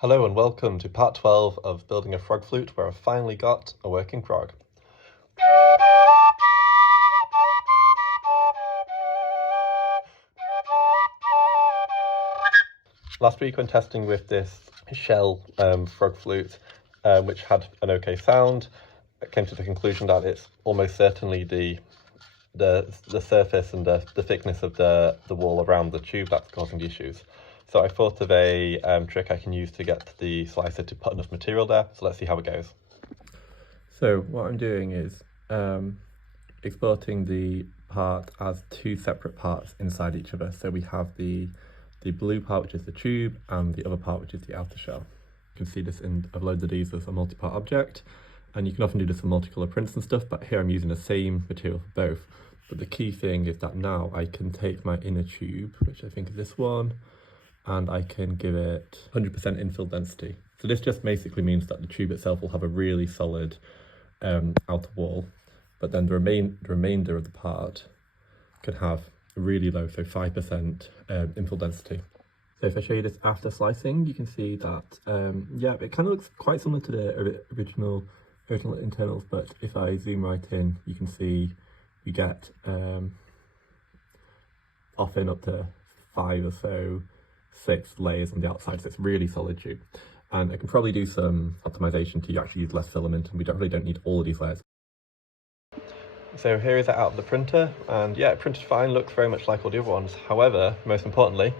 Hello and welcome to part 12 of building a frog flute, where I've finally got a working frog. Last week when testing with this shell frog flute, which had an okay sound, I came to the conclusion that it's almost certainly the surface and the thickness of the wall around the tube that's causing the issues. So I thought of a trick I can use to get the slicer to put enough material there. So let's see how it goes. So what I'm doing is exporting the part as two separate parts inside each other. So we have the blue part, which is the tube, and the other part, which is the outer shell. You can see this I've loaded these as a multi-part object, and you can often do this for multicolor prints and stuff, but here I'm using the same material for both. But the key thing is that now I can take my inner tube, which I think is this one, and I can give it 100% infill density. So this just basically means that the tube itself will have a really solid outer wall, but then the remainder of the part can have really low, so 5% infill density. So if I show you this after slicing, you can see that, yeah, it kind of looks quite similar to the original internals, but if I zoom right in, you can see we get often up to 5 or so, 6 layers on the outside, so it's really solid tube. And I can probably do some optimization to actually use less filament, and we really don't need all of these layers. So here is it out of the printer, and yeah, it printed fine, looks very much like all the other ones. However, most importantly,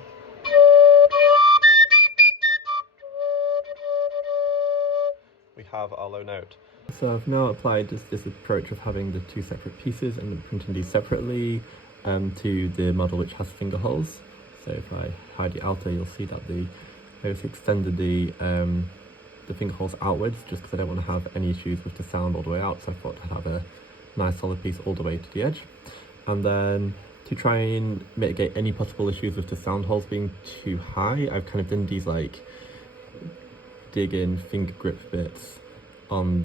we have our low note. So I've now applied this approach of having the two separate pieces and then printing these separately to the model which has finger holes. So if I hide the outer, you'll see that I've extended the finger holes outwards, just because I don't want to have any issues with the sound all the way out. So I thought I'd have a nice solid piece all the way to the edge. And then to try and mitigate any possible issues with the sound holes being too high, I've kind of done these like dig-in finger grip bits on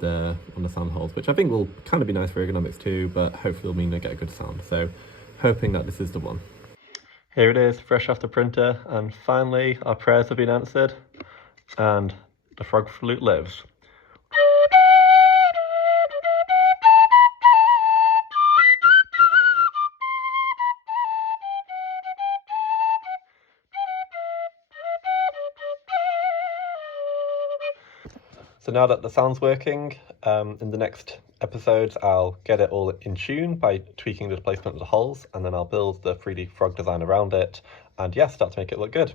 the sound holes, which I think will kind of be nice for ergonomics too, but hopefully will mean I get a good sound. So hoping that this is the one. Here it is, fresh off the printer, and finally our prayers have been answered, and the frog flute lives. So now that the sound's working, in the next episodes I'll get it all in tune by tweaking the placement of the holes, and then I'll build the 3D frog design around it, and yeah, start to make it look good.